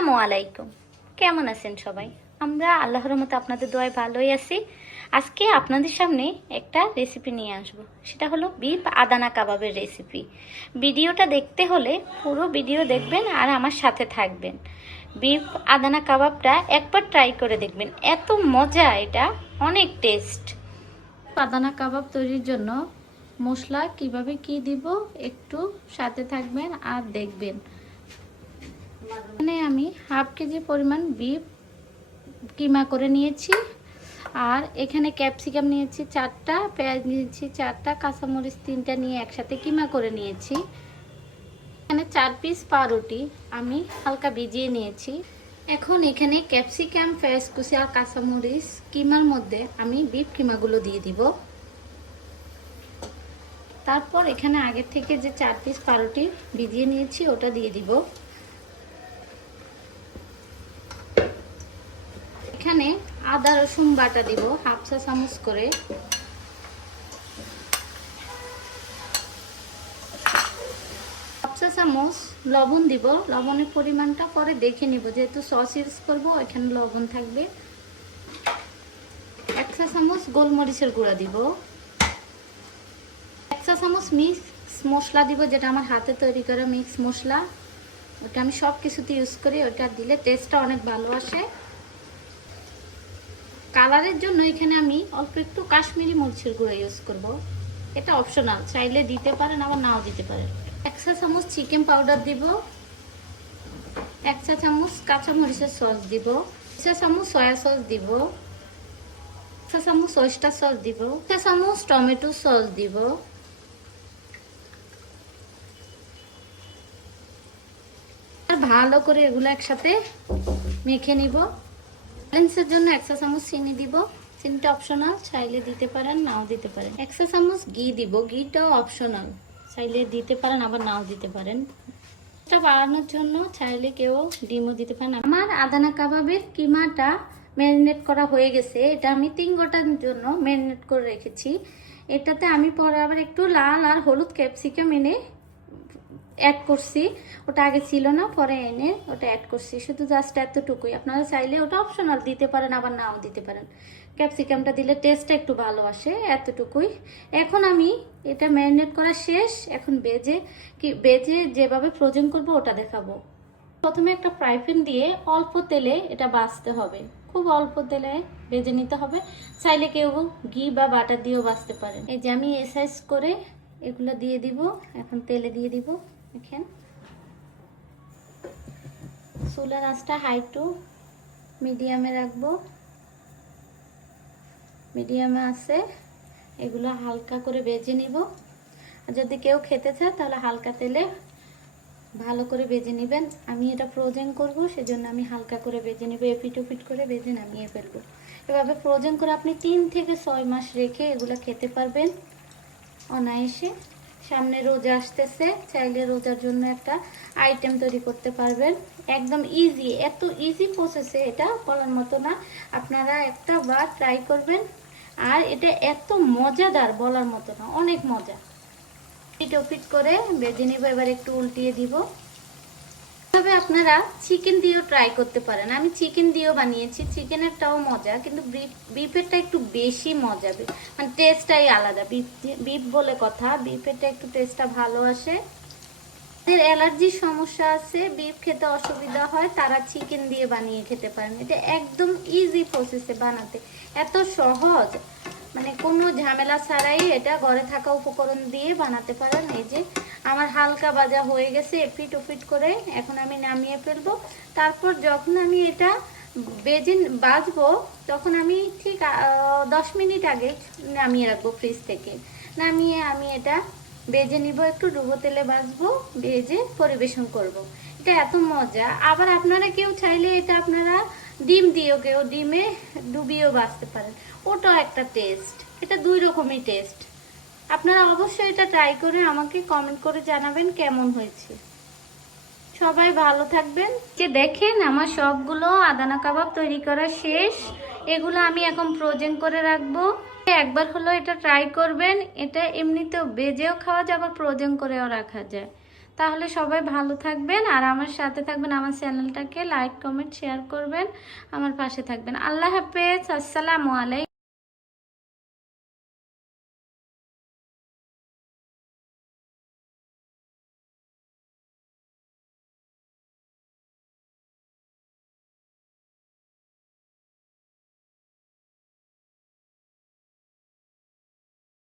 আসসালামু আলাইকুম। কেমন আছেন সবাই? আমরা আল্লাহর রহমতে আপনাদের দোয়ায় ভালোই আছি। আজকে আপনাদের সামনে একটা রেসিপি নিয়ে আসব, সেটা হলো বিফ আদানা কাবাবের রেসিপি। ভিডিওটা দেখতে হলে পুরো ভিডিও দেখবেন আর আমার সাথে থাকবেন। বিফ আদানা কাবাবটা একবার ট্রাই করে দেখবেন, এত মজা, এটা অনেক টেস্ট। আদানা কাবাব তৈরির জন্য মশলা কিভাবে কি দিব একটু সাথে থাকবেন আর দেখবেন। এখানে আমি হাফ কেজি পরিমাণ বিফ কিমা করে নিয়েছি, আর এখানে ক্যাপসিকাম নিয়েছি 4টা, পেঁয়াজ নিয়েছি 4টা, কাঁচামরিচ 3টা নিয়ে একসাথে কিমা করে নিয়েছি। এখানে 4 পিস পাউরুটি আমি হালকা ভিজিয়ে নিয়েছি। এখন এখানে ক্যাপসিকাম, পেঁয়াজ কুচি আর কাঁচামরিচ কিমার মধ্যে আমি বিফ কিমাগুলো দিয়ে দিব। তারপর এখানে আগের থেকে যে 4 পিস পাউরুটি ভিজিয়ে নিয়েছি ওটা দিয়ে দিব। এখানে আদা রসুন বাটা দিব হাফ চা চামচ করে। হাফ চা চামচ লবণ দিব, লবণের পরিমাণটা পরে দেখে নিব, যেহেতু সস ইউজ করবো এখানে লবণ থাকবে। 1 চা চামচ গোলমরিচের গুঁড়া দিব। 1 চা চামচ মিক্স মশলা দিব, যেটা আমার হাতে তৈরি করা মিক্স মশলা, ওটা আমি সব কিছুতে ইউজ করি, ওটা দিলে টেস্টটা অনেক ভালো আসে। কালারের জন্য এখানে আমি অল্প একটু কাশ্মীরি মরিচের গুঁড়া ইউজ করব, এটা অপশনাল, চাইলে দিতে পারেন আবার নাও দিতে পারেন। 1 চা চামচ চিকেন পাউডার দিব। 1 চা চামচ কাঁচা মরিচের সস দিব। 1 চা চামচ সয়া সস দিব। 1 চা চামচ ওয়েস্টার সস দিব। 1 চা চামচ টমেটো সস দিব। আর ভালো করে এগুলো একসাথে মেখে নিব। ব্যালেন্সের জন্য 1 চা চামচ চিনি দিব, চিনিটা অপশনাল, চাইলে দিতে পারেন নাও দিতে পারেন। 1 চা চামচ ঘি দিব, ঘিটাও অপশনাল, চাইলে দিতে পারেন আবার নাও দিতে পারেন। এটা বাড়ানোর জন্য চাইলে কেউ ডিমও দিতে পারেন। আমার আদানা কাবাবের কিমাটা ম্যারিনেট করা হয়ে গেছে, এটা আমি 3 ঘন্টার জন্য ম্যারিনেট করে রেখেছি। এটাতে আমি পরে আবার একটু লাল আর হলুদ ক্যাপসিকাম এনে অ্যাড করছি, ওটা আগে ছিল না, পরে এনে ওটা অ্যাড করছি, শুধু জাস্ট এতটুকুই। আপনারা চাইলে ওটা অপশনাল দিতে পারেন আবার নাও দিতে পারেন, ক্যাপসিকামটা দিলে টেস্টটা একটু ভালো আসে, এতটুকুই। এখন আমি এটা ম্যারিনেট করা শেষ, এখন বেজে যেভাবে ফ্রোজেন করব ওটা দেখাবো। প্রথমে একটা ফ্রাই প্যান দিয়ে অল্প তেলে এটা ভাজতে হবে, খুব অল্প তেলে ভেজে নিতে হবে। চাইলে কেউ ঘি বা বাটার দিয়েও ভাজতে পারেন। এই যে আমি এই সাইজ করে এগুলো দিয়ে দিব, এখন তেলে দিয়ে দিব। দেখেন চুলার আঁচটা হাই টু মিডিয়ামে রাখবো, মিডিয়ামে আছে, এগুলো হালকা করে ভেজে নিব। আর যদি কেউ খেতে চায় তাহলে হালকা তেলে ভালো করে ভেজে নেবেন। আমি এটা ফ্রোজেন করব, সেজন্য আমি হালকা করে ভেজে নিব, এপিট ওপিট করে ভেজে নামিয়ে ফেলবো। এভাবে ফ্রোজেন করে আপনি 3 থেকে 6 মাস রেখে এগুলো খেতে পারবেন অনায়াসে। সামনে রোজা আসতেছে, চাইলে রোজার জন্য একটা আইটেম তৈরি করতে পারবেন, একদম ইজি, এত ইজি প্রসেসে, এটা বলার মতো না। আপনারা একটা বার ট্রাই করবেন, আর এটা এত মজাদার বলার মতো না, অনেক মজা। পিট করে ভেজে নিব, এবার একটু উল্টিয়ে দিব। তবে আপনারা চিকেন দিয়েও ট্রাই করতে পারেন, আমি চিকেন দিয়েও বানিয়েছি, চিকেনেরটাও মজা, কিন্তু বিফেরটা একটু বেশি মজা, মানে টেস্টটাই আলাদা। বিফ বলে কথা, বিফেরটা একটু টেস্টটা ভালো আসে। যাদের অ্যালার্জির সমস্যা আছে, বিফ খেতে অসুবিধা হয়, তারা চিকেন দিয়ে বানিয়ে খেতে পারেন। এটা একদম ইজি প্রসেসে বানাতে, এত সহজ, মানে কোনো ঝামেলা ছাড়াই এটা ঘরে থাকা উপকরণ দিয়ে বানাতে পারেন। এই যে আমার হালকা ভাজা হয়ে গেছে এপিট ওপিট করে, এখন আমি নামিয়ে ফেলবো। তারপর যখন আমি এটা ভাজবো তখন আমি ঠিক 10 মিনিট আগে নামিয়ে রাখবো ফ্রিজ থেকে। নামিয়ে আমি এটা ভেজে নিব, একটু ডুবো তেলে ভাজবো, ভেজে পরিবেশন করব। এটা এত মজা। আবার আপনারা কেউ চাইলে এটা আপনারা ডিম দিয়েও, কেউ ডিমে ডুবিয়েও ভাজতে পারেন, ওটাও একটা টেস্ট। এটা 2 রকমই টেস্ট। আপনারা অবশ্যই এটা ট্রাই করে আমাকে কমেন্ট করে জানাবেন কেমন হয়েছে। সবাই ভালো থাকবেন। যে দেখেন আমার সবগুলো আদানা কাবাব তৈরি করা শেষ, এগুলো আমি এখন ফ্রোজেন করে রাখবো। একবার হলো এটা ট্রাই করবেন, এটা এমনিতেও বেজেও খাওয়া যায়, আবার ফ্রোজেন করেও রাখা যায়। তাহলে সবাই ভালো থাকবেন আর আমার সাথে থাকবেন, আমার চ্যানেলটাকে লাইক কমেন্ট শেয়ার করবেন, আমার পাশে থাকবেন। আল্লাহ হাফেজ, আসসালামু আলাইকুম।